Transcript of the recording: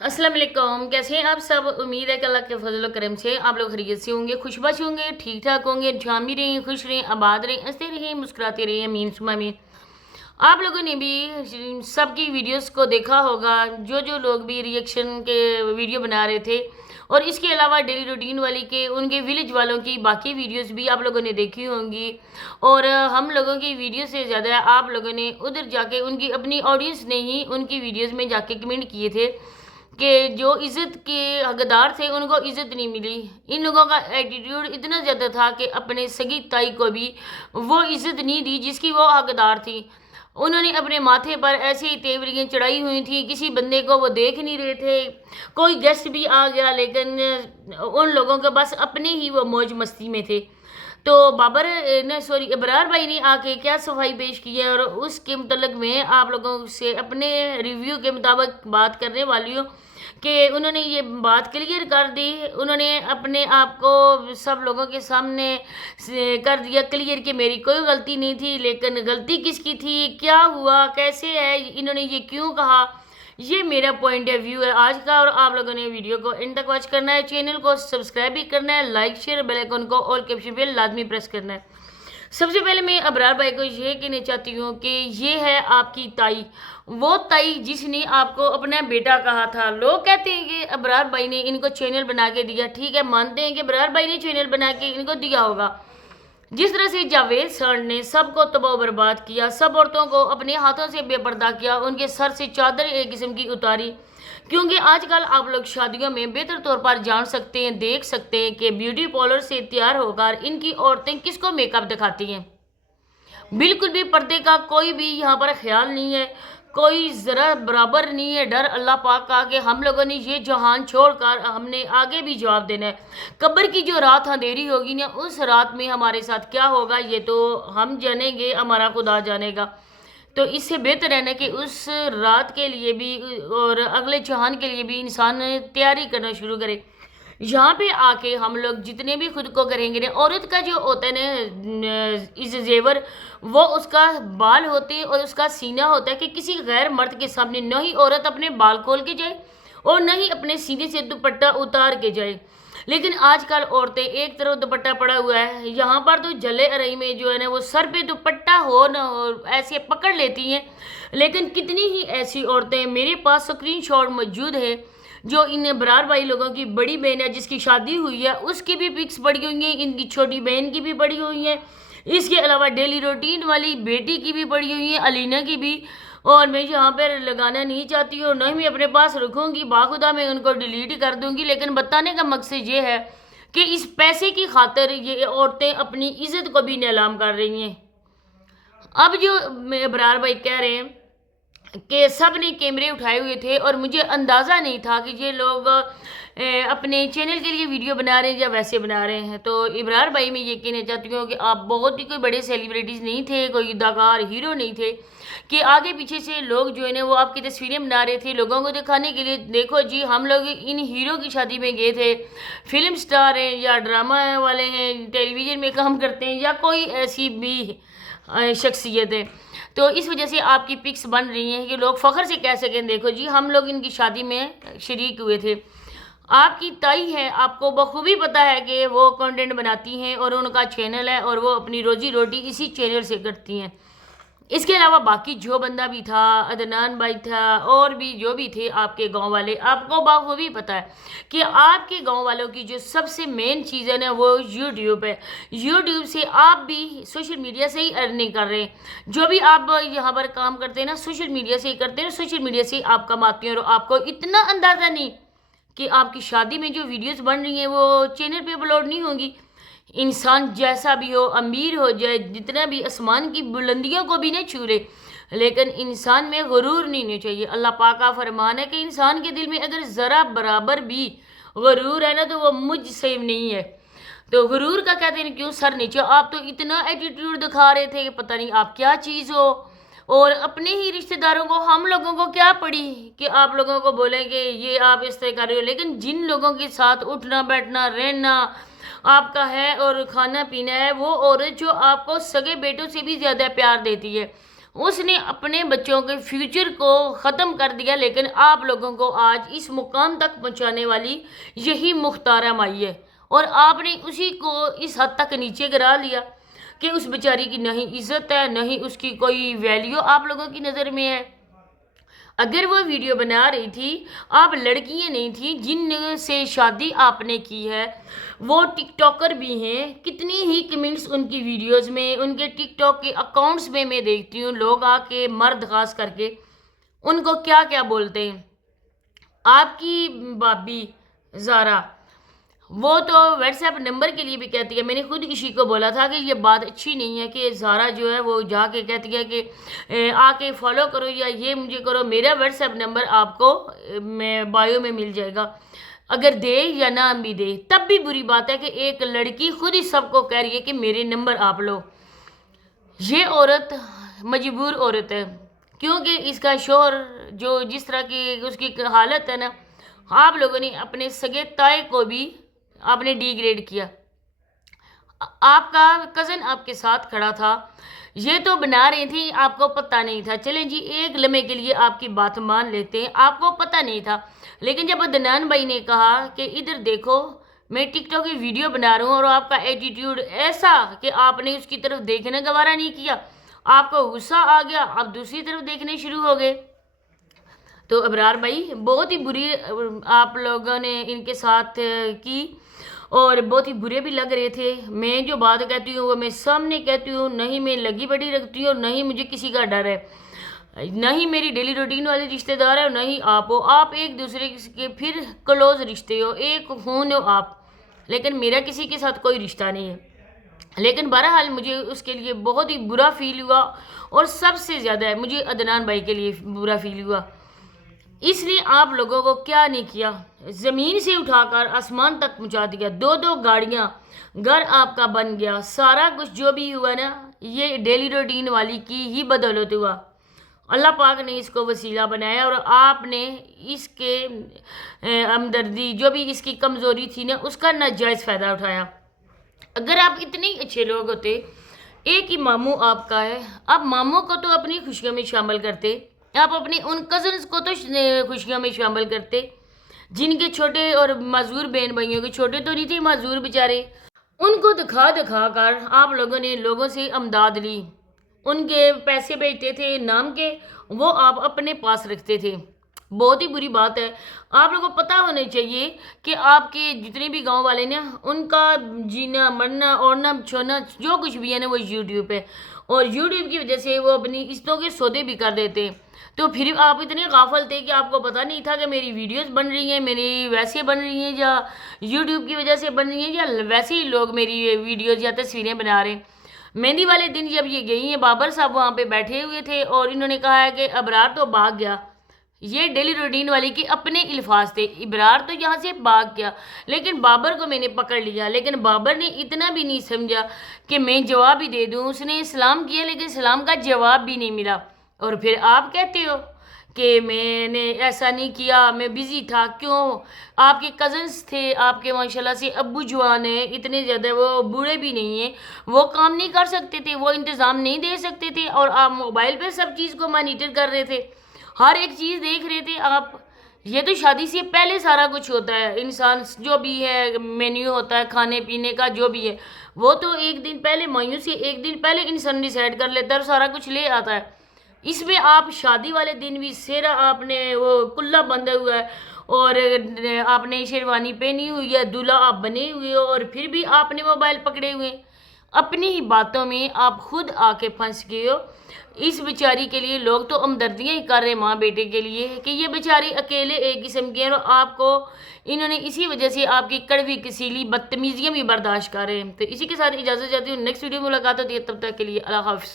अस्सलाम वालेकुम। कैसे हैं आप सब? उम्मीद है कि अल्लाह के फजल और करम से आप लोग खैरियत से होंगे, खुशबश होंगे, ठीक ठाक होंगे, जहाँ भी रहें, खुश रहें, आबाद रहें, हंसते रहें, मुस्कुराते रहें। अमीन सुमा अमीन। आप लोगों ने भी सबकी वीडियोस को देखा होगा, जो जो लोग भी रिएक्शन के वीडियो बना रहे थे, और इसके अलावा डेली रूटीन वाली के उनके विलेज वालों की बाकी वीडियोस भी आप लोगों ने देखी होंगी। और हम लोगों की वीडियो से ज़्यादा आप लोगों ने उधर जाके उनकी अपनी ऑडियंस ने ही उनकी वीडियोस में जाके कमेंट किए थे कि जो इज़्ज़त के हकदार थे उनको इज़्ज़त नहीं मिली। इन लोगों का एटीट्यूड इतना ज़्यादा था कि अपने सगी ताई को भी वो इज़्ज़त नहीं दी जिसकी वो हकदार थी। उन्होंने अपने माथे पर ऐसे ही तेवरियाँ चढ़ाई हुई थी, किसी बंदे को वो देख नहीं रहे थे। कोई गेस्ट भी आ गया लेकिन उन लोगों के बस अपने ही वो मौज मस्ती में थे। तो इब्रार भाई ने आके क्या सफाई पेश की है और उसके मतलब मैं आप लोगों से अपने रिव्यू के मुताबिक बात करने वाली हूँ कि उन्होंने ये बात क्लियर कर दी। उन्होंने अपने आप को सब लोगों के सामने कर दिया क्लियर कि मेरी कोई गलती नहीं थी, लेकिन गलती किसकी थी, क्या हुआ, कैसे है, इन्होंने ये क्यों कहा। ये मेरा पॉइंट ऑफ व्यू है आज का। और आप लोगों ने वीडियो को एंड तक वॉच करना है, चैनल को सब्सक्राइब भी करना है, लाइक शेयर बेल आइकन को ऑल कैप्शन पे लाजमी प्रेस करना है। सबसे पहले मैं अबरार भाई को ये कहना चाहती हूँ कि ये है आपकी ताई, वो ताई जिसने आपको अपना बेटा कहा था। लोग कहते हैं कि अबरार भाई ने इनको चैनल बना के दिया, ठीक है, मानते हैं कि अबरार भाई ने चैनल बना के इनको दिया होगा। जिस तरह से जावेद सर ने सबको तबाह बर्बाद किया, सब औरतों को अपने हाथों से बेपर्दा किया, उनके सर से चादर एक किस्म की उतारी। क्योंकि आजकल आप लोग शादियों में बेहतर तौर पर जान सकते हैं, देख सकते हैं कि ब्यूटी पार्लर से तैयार होकर इनकी औरतें किसको मेकअप दिखाती हैं। बिल्कुल भी पर्दे का कोई भी यहाँ पर ख्याल नहीं है, कोई ज़रा बराबर नहीं है डर अल्लाह पाक का कि हम लोगों ने ये जहान छोड़कर हमने आगे भी जवाब देना है। कब्र की जो रात अंधेरी होगी ना, उस रात में हमारे साथ क्या होगा ये तो हम जानेंगे, हमारा खुदा जानेगा। तो इससे बेहतर है ना कि उस रात के लिए भी और अगले जहान के लिए भी इंसान तैयारी करना शुरू करे। यहाँ पे आके हम लोग जितने भी खुद को करेंगे ना, औरत का जो होता है ना इस जेवर, वो उसका बाल होते हैं और उसका सीना होता है कि किसी गैर मर्द के सामने न ही औरत अपने बाल खोल के जाए और न ही अपने सीने से दुपट्टा उतार के जाए। लेकिन आजकल औरतें एक तरफ दुपट्टा पड़ा हुआ है, यहाँ पर तो जले अरई में जो है ना वो सर पे दुपट्टा हो ना हो ऐसे पकड़ लेती हैं। लेकिन कितनी ही ऐसी औरतें, मेरे पास स्क्रीनशॉट मौजूद है, जो इन बरार भाई लोगों की बड़ी बहन है जिसकी शादी हुई है, उसकी भी पिक्स पड़ी हुई हैं, इनकी छोटी बहन की भी पड़ी हुई हैं, इसके अलावा डेली रूटीन वाली बेटी की भी पड़ी हुई है, अलीना की भी। और मैं यहाँ पर लगाना नहीं चाहती हूँ, न ही मैं अपने पास रखूँगी, बाखुदा मैं उनको डिलीट कर दूँगी। लेकिन बताने का मकसद ये है कि इस पैसे की खातिर ये औरतें अपनी इज्जत को भी नीलाम कर रही हैं। अब जो बरार भाई कह रहे हैं कि सब ने कैमरे उठाए हुए थे और मुझे अंदाज़ा नहीं था कि ये लोग अपने चैनल के लिए वीडियो बना रहे हैं या वैसे बना रहे हैं। तो इब्रार भाई मैं ये कहना चाहती हूँ कि आप बहुत ही कोई बड़े सेलिब्रिटीज़ नहीं थे, कोई अदाकार हीरो नहीं थे कि आगे पीछे से लोग जो है ना वो आपकी तस्वीरें बना रहे थे लोगों को दिखाने के लिए। देखो जी, हम लोग इन हीरो की शादी में गए थे, फिल्म स्टार हैं या ड्रामा वाले हैं, टेलीविज़न में काम करते हैं या कोई ऐसी भी शख्सियत है। तो इस वजह से आपकी पिक्स बन रही हैं कि लोग फ़ख्र से कह सकें देखो जी हम लोग इनकी शादी में शरीक हुए थे। आपकी ताई है, आपको बखूबी पता है कि वो कंटेंट बनाती हैं और उनका चैनल है और वो अपनी रोजी रोटी इसी चैनल से करती हैं। इसके अलावा बाकी जो बंदा भी था, अदनान भाई था और भी जो भी थे आपके गांव वाले, आपको बखूबी पता है कि आपके गांव वालों की जो सबसे मेन चीज़ है ना वो यूट्यूब है। यूट्यूब से आप भी सोशल मीडिया से ही अर्निंग कर रहे हैं। जो भी आप यहाँ पर काम करते हैं ना सोशल मीडिया से ही करते हैं, सोशल मीडिया से ही आप कमाते हैं। और आपको इतना अंदाज़ा नहीं कि आपकी शादी में जो वीडियोज़ बन रही हैं वो चैनल पर अपलोड नहीं होंगी। इंसान जैसा भी हो, अमीर हो जाए, जितना भी आसमान की बुलंदियों को भी नहीं छू ले, लेकिन इंसान में गुरूर नहीं होना चाहिए। अल्लाह पाक का फरमान है कि इंसान के दिल में अगर ज़रा बराबर भी गुरूर है ना तो वो मुझ से नहीं है। तो गुरूर का कहते हैं क्यों सर नीचे। आप तो इतना एटीट्यूड दिखा रहे थे कि पता नहीं आप क्या चीज़ हो। और अपने ही रिश्तेदारों को, हम लोगों को क्या पड़ी कि आप लोगों को बोलें कि ये आप इस तरह कर रहे हो। लेकिन जिन लोगों के साथ उठना बैठना रहना आपका है और खाना पीना है, वो औरत जो आपको सगे बेटों से भी ज़्यादा प्यार देती है, اس نے اپنے بچوں کے فیوچر کو ختم کر دیا، لیکن آپ لوگوں کو آج اس مقام تک پہنچانے والی یہی مختارہ مائی ہے، اور آپ نے اسی کو اس حد تک نیچے گرا لیا کہ اس بیچاری کی نہ ہی عزت ہے، نہ ہی اس کی کوئی ویلیو آپ لوگوں کی نظر میں ہے۔ اگر وہ ویڈیو بنا رہی تھی، آپ لڑکیاں نہیں تھیں جن سے شادی آپ نے کی ہے، وہ ٹک ٹاکر بھی ہیں، کتنی ہی کمنٹس ان کی ویڈیوز میں، ان کے ٹک ٹاک کے اکاؤنٹس میں دیکھتی ہوں، لوگ آ کے مرد خاص کر کے ان کو کیا کیا بولتے ہیں۔ آپ کی بابی زارا، وہ تو واٹس ایپ نمبر کے لیے بھی کہتی ہے، میں نے خود کسی کو بولا تھا کہ یہ بات اچھی نہیں ہے کہ زارا جو ہے وہ جا کے کہتی ہے کہ آ کے فالو کرو یا یہ مجھے کرو، میرا واٹس ایپ نمبر آپ کو میں بایو میں مل جائے گا، اگر دے یا نہ بھی دے تب بھی بری بات ہے کہ ایک لڑکی خود ہی سب کو کہہ رہی ہے کہ میرے نمبر آپ لو۔ یہ عورت مجبور عورت ہے، کیونکہ اس کا شوہر جو جس طرح کی اس کی حالت ہے نا، آپ لوگوں نے اپنے سگے تائے کو بھی آپ نے ڈی گریڈ کیا۔ آپ کا کزن آپ کے ساتھ کھڑا تھا، یہ تو بنا رہی تھی، آپ کو پتہ نہیں تھا، چلیں جی ایک لمحے کے لیے آپ کی بات مان لیتے ہیں، آپ کو پتہ نہیں تھا، لیکن جب عدنان بھائی نے کہا کہ ادھر دیکھو میں ٹک ٹاک کی ویڈیو بنا رہا ہوں اور آپ کا ایٹیٹیوڈ ایسا کہ آپ نے اس کی طرف دیکھنا گوارا نہیں کیا، آپ کو غصہ آ گیا، آپ دوسری طرف دیکھنے شروع ہو گئے۔ تو ابرار بھائی بہت ہی بری آپ لوگوں نے ان کے ساتھ کی، اور بہت ہی برے بھی لگ رہے تھے۔ میں جو بات کہتی ہوں وہ میں سامنے کہتی ہوں، نہ ہی میں لگی بڑی رکھتی ہوں، نہ ہی مجھے کسی کا ڈر ہے، نہ ہی میری ڈیلی روٹین والے رشتہ دار ہے، اور نہ ہی آپ ہو، آپ ایک دوسرے کے پھر کلوز رشتے ہو، ایک خون ہو آپ، لیکن میرا کسی کے ساتھ کوئی رشتہ نہیں ہے۔ لیکن بہرحال مجھے اس کے لیے بہت ہی برا فیل ہوا، اور سب سے زیادہ مجھے عدنان بھائی کے لیے برا فیل ہوا۔ اس لیے آپ لوگوں کو کیا نہیں کیا، زمین سے اٹھا کر آسمان تک پہنچا دیا، دو گاڑیاں، گھر آپ کا بن گیا، سارا کچھ جو بھی ہوا نا یہ ڈیلی روٹین والی کی ہی بدولت ہوا۔ اللہ پاک نے اس کو وسیلہ بنایا، اور آپ نے اس کے ہمدردی جو بھی اس کی کمزوری تھی نا اس کا ناجائز فائدہ اٹھایا۔ اگر آپ اتنے ہی اچھے لوگ ہوتے، ایک ہی ماموں آپ کا ہے، آپ ماموں کو تو اپنی خوشیوں میں شامل کرتے، آپ اپنے ان کزنز کو تو خوشیوں میں شامل کرتے جن کے چھوٹے اور معذور بہن بھائیوں کے چھوٹے تو نہیں تھے، معذور بیچارے، ان کو دکھا کر آپ لوگوں نے لوگوں سے امداد لی، ان کے پیسے بھیجتے تھے نام کے، وہ آپ اپنے پاس رکھتے تھے۔ بہت ہی بری بات ہے، آپ لوگوں کو پتہ ہونا چاہیے کہ آپ کے جتنے بھی گاؤں والے نا ان کا جینا مرنا اوڑھنا چھونا جو کچھ بھی ہے نا وہ یوٹیوب ہے، اور یوٹیوب کی وجہ سے وہ اپنی عزتوں کے سودے بھی کر دیتے ہیں۔ تو پھر آپ اتنے غافل تھے کہ آپ کو پتہ نہیں تھا کہ میری ویڈیوز بن رہی ہیں، میری ویسے بن رہی ہیں یا یوٹیوب کی وجہ سے بن رہی ہیں، یا ویسے ہی لوگ میری ویڈیوز یا تصویریں بنا رہے ہیں۔ مہندی والے دن جب یہ گئی ہیں، بابر صاحب وہاں پہ بیٹھے ہوئے تھے اور انہوں نے کہا ہے کہ ابرار تو بھاگ گیا، یہ ڈیلی روٹین والی کے اپنے الفاظ تھے، ابرار تو یہاں سے بھاگ گیا، لیکن بابر کو میں نے پکڑ لیا، لیکن بابر نے اتنا بھی نہیں سمجھا کہ میں جواب ہی دے دوں، اس نے سلام کیا لیکن سلام کا جواب بھی نہیں ملا، اور پھر آپ کہتے ہو کہ میں نے ایسا نہیں کیا، میں بزی تھا۔ کیوں؟ آپ کے کزنس تھے، آپ کے ماشاءاللہ سے ابو جوان ہیں، اتنے زیادہ وہ بوڑھے بھی نہیں ہیں، وہ کام نہیں کر سکتے تھے، وہ انتظام نہیں دے سکتے تھے، اور آپ موبائل پہ سب چیز کو مانیٹر کر رہے تھے، ہر ایک چیز دیکھ رہے تھے آپ۔ یہ تو شادی سے پہلے سارا کچھ ہوتا ہے، انسان جو بھی ہے مینیو ہوتا ہے کھانے پینے کا جو بھی ہے، وہ تو ایک دن پہلے مایوں سے ایک دن پہلے انسان ڈیسائیڈ کر لیتا ہے اور سارا کچھ لے آتا ہے۔ اس میں آپ شادی والے دن بھی سیرا آپ نے وہ کلہ بندھا ہوا ہے، اور آپ نے شیروانی پہنی ہوئی ہے، دلہا آپ بنے ہوئے ہو، اور پھر بھی آپ نے موبائل پکڑے ہوئے، اپنی ہی باتوں میں آپ خود آ کے پھنس گئے ہو۔ اس بیچاری کے لیے لوگ تو ہمدردیاں ہی کر رہے ماں بیٹے کے لیے کہ یہ بیچاری اکیلے ایک قسم کے ہیں، اور آپ کو انہوں نے اسی وجہ سے آپ کی کڑوی کسیلی بدتمیزیاں بھی برداشت کر رہے ہیں۔ تو اسی کے ساتھ اجازت چاہتی ہوں، نیکسٹ ویڈیو میں ملاقات ہوتی ہے، تب تک کے لیے اللہ حافظ۔